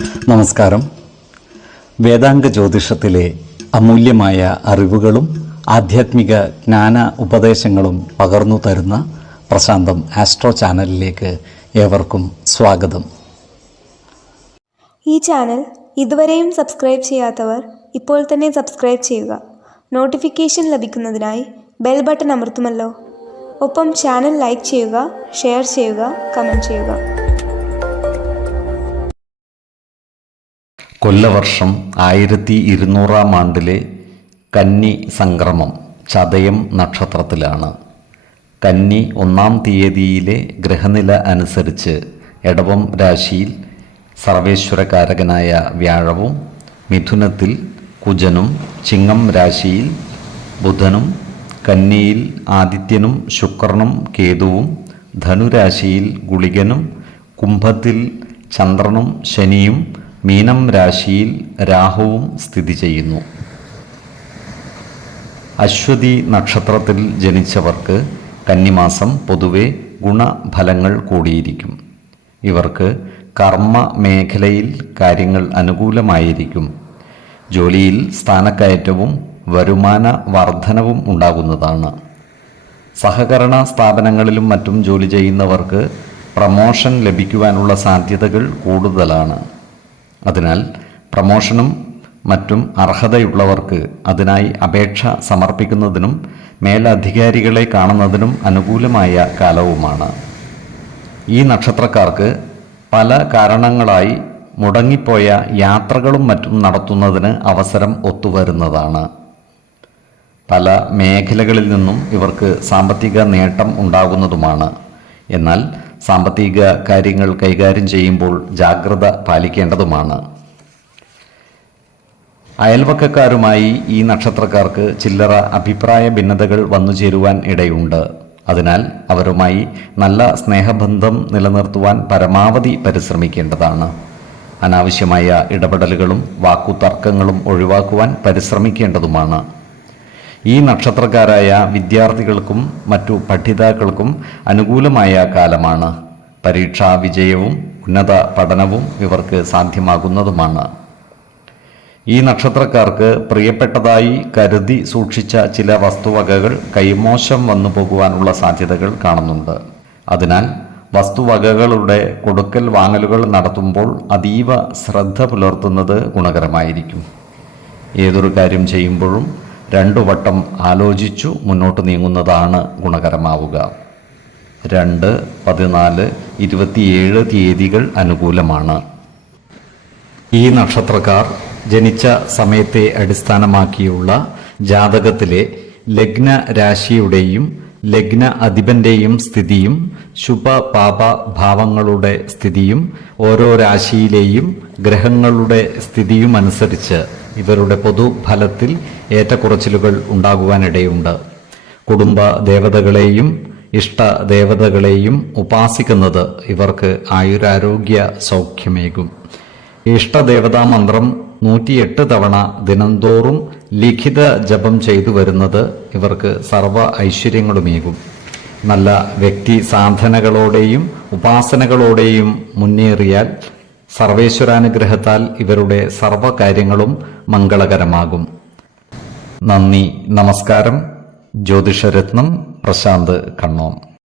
നമസ്കാരം. വേദാംഗ ജ്യോതിഷത്തിലെ അമൂല്യമായ അറിവുകളും ആധ്യാത്മിക ജ്ഞാന ഉപദേശങ്ങളും പകർന്നു തരുന്ന പ്രശാന്തം ആസ്ട്രോ ചാനലിലേക്ക് ഏവർക്കും സ്വാഗതം. ഈ ചാനൽ ഇതുവരെയും സബ്സ്ക്രൈബ് ചെയ്യാത്തവർ ഇപ്പോൾ തന്നെ സബ്സ്ക്രൈബ് ചെയ്യുക. നോട്ടിഫിക്കേഷൻ ലഭിക്കുന്നതിനായി ബെൽ ബട്ടൺ അമർത്തുമല്ലോ. ഒപ്പം ചാനൽ ലൈക്ക് ചെയ്യുക, ഷെയർ ചെയ്യുക, കമൻറ്റ് ചെയ്യുക. കൊല്ലവർഷം 1200 ആണ്ടിലെ കന്നി സംക്രമം ചതയം നക്ഷത്രത്തിലാണ്. കന്നി 1-ാം തീയതിയിലെ ഗ്രഹനില അനുസരിച്ച് എടവം രാശിയിൽ സർവേശ്വരകാരകനായ വ്യാഴവും, മിഥുനത്തിൽ കുജനും, ചിങ്ങം രാശിയിൽ ബുധനും, കന്നിയിൽ ആദിത്യനും ശുക്രനും കേതുവും, ധനുരാശിയിൽ ഗുളികനും, കുംഭത്തിൽ ചന്ദ്രനും ശനിയും, മീനം രാശിയിൽ രാഹുവും സ്ഥിതി ചെയ്യുന്നു. അശ്വതി നക്ഷത്രത്തിൽ ജനിച്ചവർക്ക് കന്നിമാസം പൊതുവെ ഗുണഫലങ്ങൾ കൂടിയിരിക്കും. ഇവർക്ക് കർമ്മ മേഖലയിൽ കാര്യങ്ങൾ അനുകൂലമായിരിക്കും. ജോലിയിൽ സ്ഥാനക്കയറ്റവും വരുമാന വർധനവും ഉണ്ടാകുന്നതാണ്. സഹകരണ സ്ഥാപനങ്ങളിലും മറ്റും ജോലി ചെയ്യുന്നവർക്ക് പ്രമോഷൻ ലഭിക്കുവാനുള്ള സാധ്യതകൾ കൂടുതലാണ്. അതിനാൽ പ്രമോഷനും മറ്റും അർഹതയുള്ളവർക്ക് അതിനായി അപേക്ഷ സമർപ്പിക്കുന്നതിനും മേലധികാരികളെ കാണുന്നതിനും അനുകൂലമായ കാലവുമാണ്. ഈ നക്ഷത്രക്കാർക്ക് പല കാരണങ്ങളായി മുടങ്ങിപ്പോയ യാത്രകളും മറ്റും നടത്തുന്നതിന് അവസരം ഒത്തുവരുന്നതാണ്. പല മേഖലകളിൽ നിന്നും ഇവർക്ക് സാമ്പത്തിക നേട്ടം ഉണ്ടാകുന്നതുമാണ്. എന്നാൽ സാമ്പത്തിക കാര്യങ്ങൾ കൈകാര്യം ചെയ്യുമ്പോൾ ജാഗ്രത പാലിക്കേണ്ടതുമാണ്. അയൽവക്കക്കാരുമായി ഈ നക്ഷത്രക്കാർക്ക് ചില്ലറ അഭിപ്രായ ഭിന്നതകൾ വന്നു ചേരുവാൻ ഇടയുണ്ട്. അതിനാൽ അവരുമായി നല്ല സ്നേഹബന്ധം നിലനിർത്തുവാൻ പരമാവധി പരിശ്രമിക്കേണ്ടതാണ്. അനാവശ്യമായ ഇടപെടലുകളും വാക്കുതർക്കങ്ങളും ഒഴിവാക്കുവാൻ പരിശ്രമിക്കേണ്ടതുമാണ്. ഈ നക്ഷത്രക്കാരായ വിദ്യാർത്ഥികൾക്കും മറ്റു പഠിതാക്കൾക്കും അനുകൂലമായ കാലമാണ്. പരീക്ഷാ വിജയവും ഉന്നത പഠനവും ഇവർക്ക് സാധ്യമാകുന്നതുമാണ്. ഈ നക്ഷത്രക്കാർക്ക് പ്രിയപ്പെട്ടതായി കരുതി സൂക്ഷിച്ച ചില വസ്തുവകകൾ കൈമോശം വന്നു പോകുവാനുള്ള സാധ്യതകൾ കാണുന്നുണ്ട്. അതിനാൽ വസ്തുവകകളുടെ കൊടുക്കൽ വാങ്ങലുകൾ നടത്തുമ്പോൾ അതീവ ശ്രദ്ധ പുലർത്തുന്നത് ഗുണകരമായിരിക്കും. ഏതൊരു കാര്യം ചെയ്യുമ്പോഴും 2 വട്ടം ആലോചിച്ചു മുന്നോട്ട് നീങ്ങുന്നതാണ് ഗുണകരമാവുക. 2, 14, 27 തീയതികൾ അനുകൂലമാണ്. ഈ നക്ഷത്രക്കാർ ജനിച്ച സമയത്തെ അടിസ്ഥാനമാക്കിയുള്ള ജാതകത്തിലെ ലഗ്ന രാശിയുടെയും ലഗ്ന അധിപന്റെയും സ്ഥിതിയും ശുഭപാപ ഭാവങ്ങളുടെ സ്ഥിതിയും ഓരോ രാശിയിലെയും ഗ്രഹങ്ങളുടെ സ്ഥിതിയും അനുസരിച്ച് ഇവരുടെ പൊതുഫലത്തിൽ ഏറ്റക്കുറച്ചിലുകൾ ഉണ്ടാകുവാനിടയുണ്ട്. കുടുംബ ദേവതകളെയും ഇഷ്ടദേവതകളെയും ഉപാസിക്കുന്നത് ഇവർക്ക് ആയുരാരോഗ്യ സൗഖ്യമേകും. ഇഷ്ടദേവതാ മന്ത്രം 108 തവണ ദിനംതോറും ലിഖിത ജപം ചെയ്തു വരുന്നത് ഇവർക്ക് സർവ ഐശ്വര്യങ്ങളുമേകും. നല്ല വ്യക്തി സാധനകളോടെയും ഉപാസനകളോടെയും മുന്നേറിയാൽ സർവേശ്വരാനുഗ്രഹത്താൽ ഇവരുടെ സർവകാര്യങ്ങളും മംഗളകരമാകും. നന്ദി, നമസ്കാരം. ജ്യോതിഷരത്നം പ്രശാന്ത് കണ്ണോം.